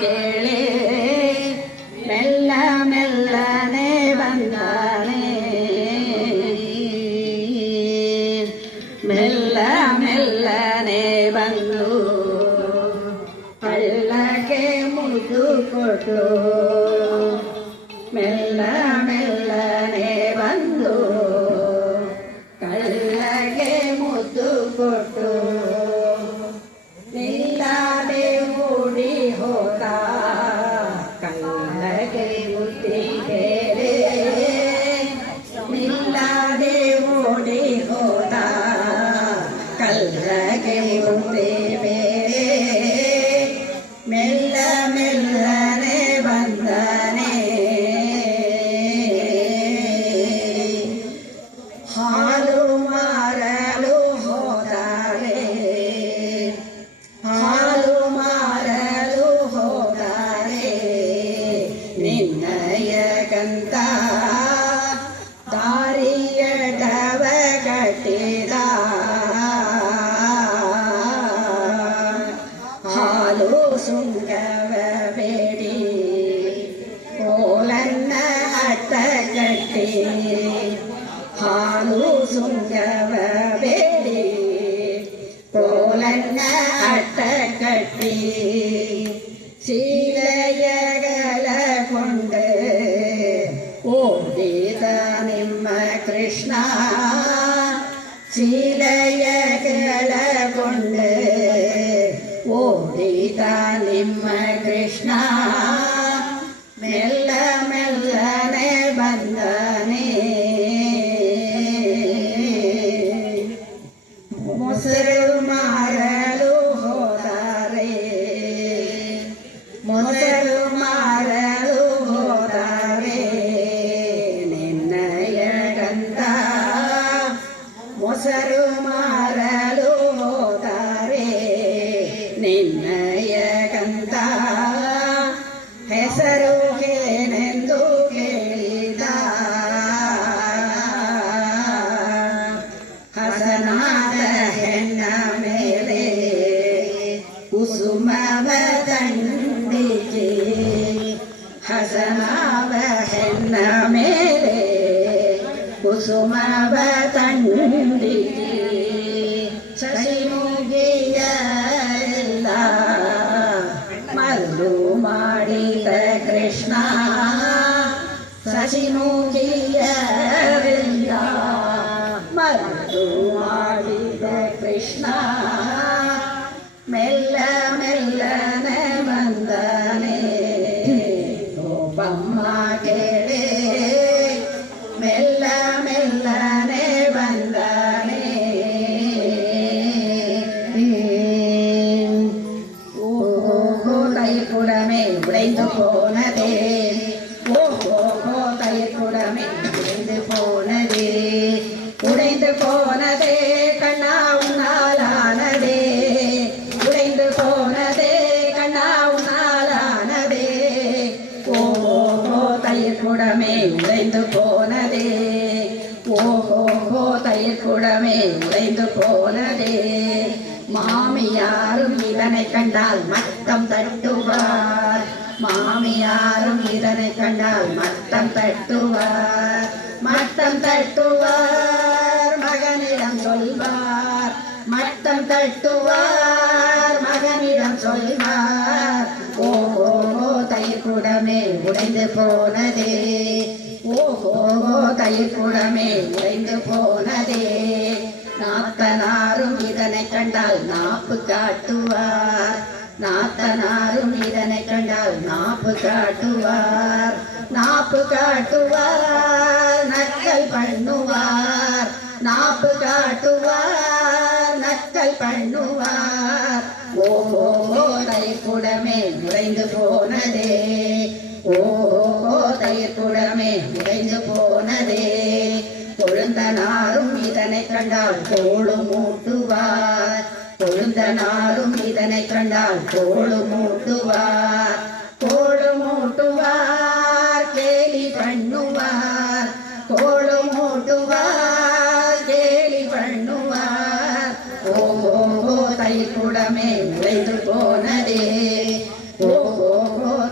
ಕೇಳಿ ಮೆಲ್ಲ ಮೆಲ್ಲನೆ ಬಂದಾನೆ ಮೆಲ್ಲ ಮೆಲ್ಲನೆ ಬಂದು ಹಳ್ಳಕ್ಕೆ ಮುದ್ದು ಕೊಟ್ಟು ಮೆಲ್ಲ ಮೆಲ್ಲನೆ ಬಂದು ಕಳ್ಳಗೆ ಮುದ್ದು ಕೊಟ್ಟು ನಿಲ್ಲದೆ ಓಡಿ ಹೋದ ಕಳ್ಳಗೆ ಬುದ್ಧಿ ಬೇರೆ ನಿಲ್ಲದೆ ಓಡಿ ಹೋದ ಕಳ್ಳಗೆ ಬುದ್ಧಿ ಬೇರೆ ಮೆಲ್ಲ ಮೆಲ್ಲನೆ ಬಂದನೆ ಹಾಲು ಮಾರಲು ಹೋದರೆ ಹಾಲು ಮಾರಲು ಹೋದರೆ ನಿನ್ನಯ ಗಂಧ ದಾರಿಯ ಡವ ಕಟ್ಟಿದ ಹಾಲು ಸುಂಗವ ಬೇಡಿ ಕೋಲನ್ನ ಅಟ್ಟ ಕಟ್ಟಿ ಹಾಲು ಸುಂಗವ ಬೇಡಿ ಕೋಲನ್ನ ಅಟ್ಟ ಕಟ್ಟಿ ಸೀಲೆಯಗಲ ಕೊಂಡು ಓಡಿದ ನಿಮ್ಮ ಕೃಷ್ಣ ಸೀಲೆಯಗಲ ಕೊಂಡು ಓಡಿದ ನಿಮ್ಮ ಕೃಷ್ಣ ಮೆಲ್ಲ ಮೆಲ್ಲನೆ ಬಂದನೆ ಮೊಸರು ಮಾರಲು ಹೋದರೆ ಮೊಸರು ಮಾರಲು ಹೋದರೆ ನಿನ್ನಯ ಗಂಧ ಮೊಸರು ಮಾರಲು ಹೋದರೆ ನಿನ್ನಯ ಗಂಧ ಹೆಸರು ಏನೆಂದು ಕೇಳಿದ ಹಸನಾದ ಹೆಣ್ಣ ಮೇಲೆ ಕುಸುಮವ ದಂಡಿಗೆ ಹಸನಾದ ಹೆಣ್ಣ ಮೇಲೆ ಕುಸುಮವ ದಂಡಿಗೆ ಶಶಿಮುಗಿಯ ಎಲ್ಲ ಮರಳು ಮಾಡಿದ ಕೃಷ್ಣ ಶಶಿಮುಗಿಯರೆಲ್ಲ ಮರಳು ಮಾಡಿದ ಕೃಷ್ಣ ಮೆಲ್ಲ ಮೆಲ್ಲನೆ ಬಂದನೆ ಗೋಪಮ್ಮ ಕೇಳೆ ಮೆಲ್ಲ ಮೆಲ್ಲನೆ ಬಂದನೆ தைக்குடமே உடைந்து போனதே ஓஹோ தைக்குடமே உடைந்து போனதே உடைந்து போனதே கண்ணா உன்னாலானதே உடைந்து போனதே கண்ணா உன்னாலானதே ஓஹோ தைக்குடமே உடைந்து போனதே ஓஹோ தைக்குடமே உடைந்து போனதே மாமியாரும் இதனை கண்டால் மத்தம் தட்டுவார் மாமியாரும் இதனை கண்டால் மத்தம் தட்டுவார் மத்தம் தட்டுவார் மகனிடம் சொல்வார் மத்தம் தட்டுவார் மகனிடம் சொல்வார் ஓஹோ தைக்குடமே உடைந்து போனதே ஓஹோ தைக்குடமே உடைந்து போனதே நாத்தனாரும் இதனை கண்டால் நாப்பு காட்டுவார் நாத்தனாரும் இதனை கண்டால் நாப்பு காட்டுவார் நாப்பு காட்டுவார் நக்கல் பண்ணுவார் நாப்பு காட்டுவார் நக்கல் பண்ணுவார் ஓஹோ தைக்குடமே உடைந்து போனதே ஓஹோ தைக்குடமே உடைந்து போனதே கொழுந்தனாரும் இதனை கண்டால் தோளு மூட்டுவார் கொழுந்தனாரும் இதனை கண்டால் தோளு மூட்டுவார் தோளு மூட்டுவார் கேலி பண்ணுவார் தோளு மூட்டுவார் கேலி பண்ணுவார் ஓஹோ தைக்குடமே உடைந்து போனதே ஓஹோ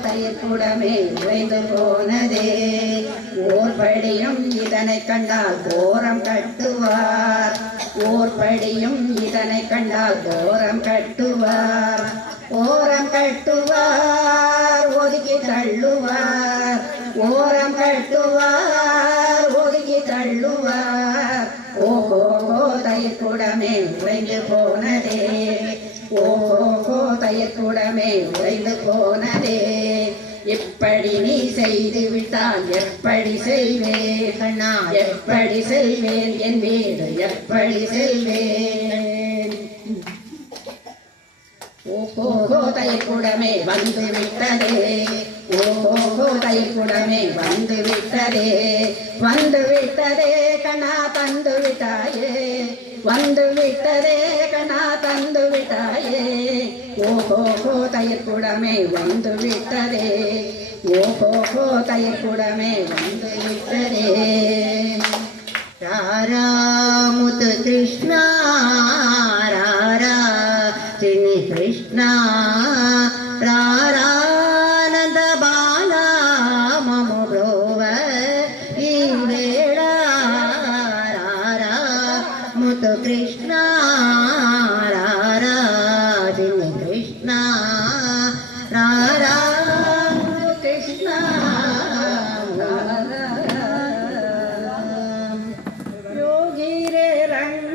தயிர் குடமே உறைந்து போனதே ஓர்படியும் இதனை கண்டால் கோரம் கட்டுவார் ஓர்படியும் இதனை கண்டால் கோரம் கட்டுவார் ஓரம் கட்டுவார் ஒதுக்கி தள்ளுவார் ஓரம் கட்டுவார் ஒதுக்கி தள்ளுவார் ஓஹோ தயிர் குடமே உறைந்து போனதே ஓஹோ தயிர் குடமே உறைந்து போனதே எப்படி நீ செய்து விட்டால் எப்படி செய்வேன் கண்ணா எப்படி செல்வேன் என் வீடு எப்படி செல்வேன் ஓஹோ தயிர் குடமே வந்து விட்டதே ஓஹோ தயிர் குடமே வந்து விட்டதே கண்ணா தந்து விட்டாயே வந்து விட்டதே கண்ணா தந்து விட்டாயே ஓஹோ தயிர் குடமே வந்து விட்டதே ஓஹோ தயிர் குடமே வந்து விட்டதே ராரா முத்து கிருஷ்ணா ராரா சினி கிருஷ்ணா ராரானந்த பாலா மம ಬ್ರೋವ ಈ ವೇಳ ರಾರಾ ಮುತ್ತು ಕೃಷ್ಣ